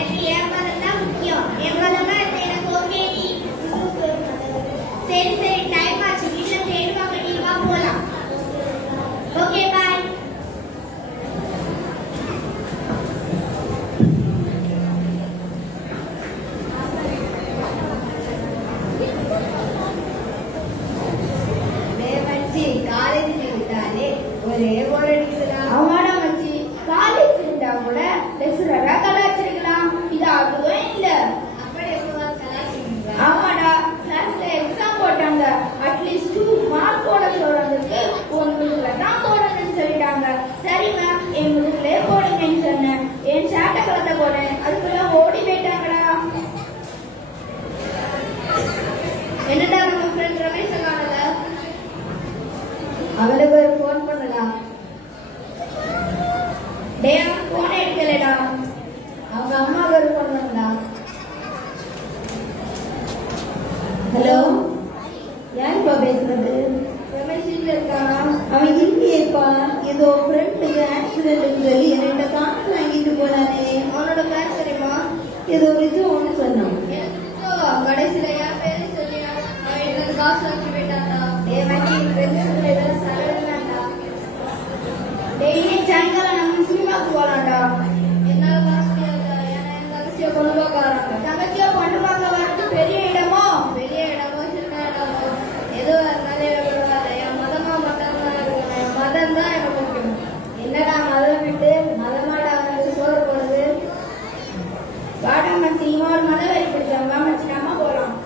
எனக்கு என் மதம் தான் முக்கியம். என் மதமா இருந்து எனக்கு ஓகே. சரி சரி, டைம் ஆச்சு. வீட்டுல தேடுவாங்க, நீ வா போலாம். Okay bye. ஒரே போர் அடிக்குதுடா. ஆமாடா மச்சி, காலேஜ் இருந்தா கூட லெக்சரரா கலாச்சிருக்கலாம். இது அதுவும் இல்ல. அப்படி எப்பவா கலாச்சிருக்கீங்களா? ஆமாடா, கிளாஸ்ல எக்ஸாம் போட்டாங்க. அட்லீஸ்ட் 2 மார்க் போட சொல்றதுக்கு உங்களுக்கு தான் போடணும்னு சொல்லிட்டாங்க. சரி மேம், எங்களுக்குள்ளே போடுங்கன்னு சொன்னேன். என் சாட்டை கலத்த போனேன், அதுக்குள்ள ஓடி போயிட்டாங்கடா. என்னடா நம்ம ஃப்ரெண்ட் ரமேஷ் காணல? அவனுக்கு ஒரு போன் பண்ணலாம். டே, அவன் போனை எடுக்கலடா. அவங்க அம்மாவுக்கு ஒரு போன் பண்ணலாம். ஹலோ, யாருப்பா பேசுறது? ரமேஷ் இல்ல இருக்கானா? அவன் இல்லையேப்பா. ஏதோ ஃப்ரெண்டுக்கு ஆக்சிடென்ட் சொல்லி என்கிட்ட காசு வாங்கிட்டு போனானே. அவனோட பேர் தெரியுமா? ஏதோ இது ஒண்ணு சொன்னான். கடைசியில யார் பேரு சொல்லியா? அவன் எனக்கு காசு வாங்கி போயிட்டான்டா. சாயங்காலம் நம்ம சினிமாவுக்கு போலாம்டா. என்னால காசு முடியாதா? ஏன்னா என் தங்கச்சியை கொண்டு பார்க்க வராங்க. தங்கச்சியா பொண்ணு பார்க்க வரது பெரிய இடமோ? பெரிய இடமோ சின்ன இடமோ எதுவா இருந்தாலும் எனக்கு பரவாயில்ல. என் மதமா மட்டும் தான் இருக்கணும். என் மதம் தான் எனக்கு முக்கியம். என்னடா மதம் விட்டு மதமாடா வந்து சோறு போடுது? வாடா மச்சி, இவன் ஒரு மதம் வரி பிடிச்சவங்க. மச்சி, நம்ம போலாம்.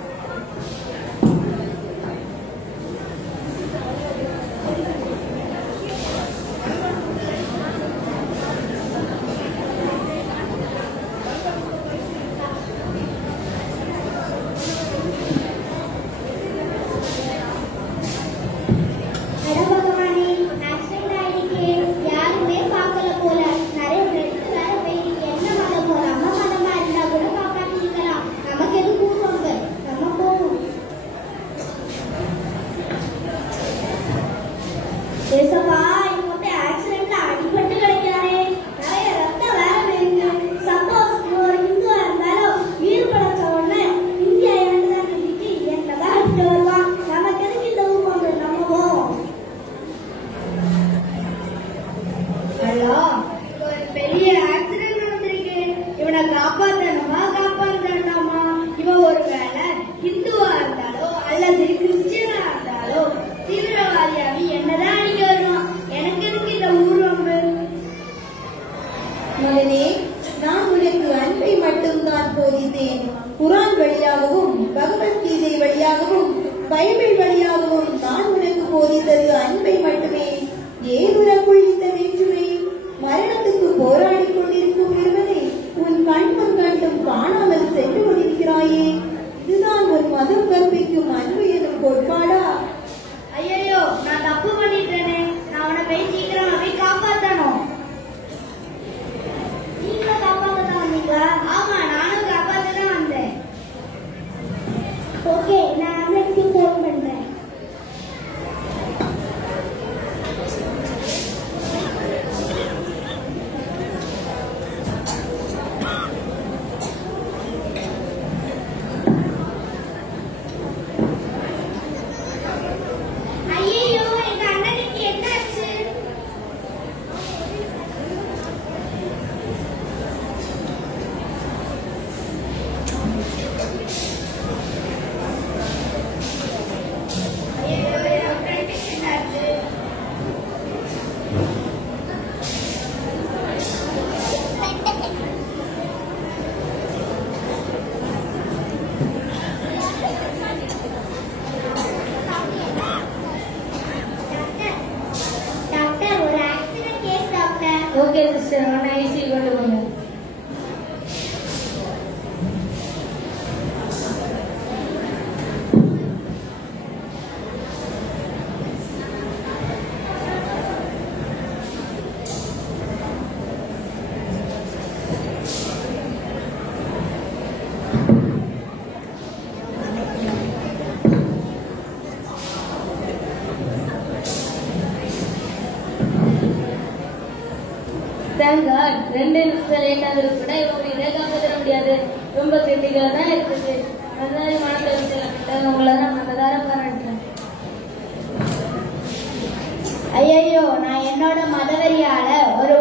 குர்ஆன் வழியாகவும் பகவத்கீதை வழியாகவும் பைபிள் வழியாகவும் நான் உனக்கு போதித்தது அன்பை மட்டுமே. ஏன் உனக்குள் இந்த வேற்றுமை? மரணத்துக்கு போராடி கொண்டிருக்கும் ஒருவனை உன் கண்முன் கண்டும் காணாமல் சென்று கொண்டிருக்கிறாயே. இதுதான் ஒரு மதம் கற்பிக்கும் அன்பு எனும் கோட்பாடா? ஐயோ, நான் தப்பு பண்ணிட்டேனே. நான் அவனை போய் சீக்கிரம் போய் காப்பாற்றணும். நீங்களும் காப்பாற்றதான் வந்தீங்களா? ஆமா, நானும் காப்பாற்ற தான் வந்தேன். ஓகே, நான் ஆம்புலன்ஸ்க்கு ஃபோன் பண்றேன். தேங்க் காட் 2 நிமிஷம் லேட் ஆகுது கூட இவங்க இதே காப்பாற்ற முடியாது. ரொம்ப கிரிட்டிக்கலா தான் இருக்குது. அதனால மனதில் வச்சு உங்களை தான் மனதார பாராட்டுறேன். ஐயோ, நான் என்னோட மதவெறியால ஒரு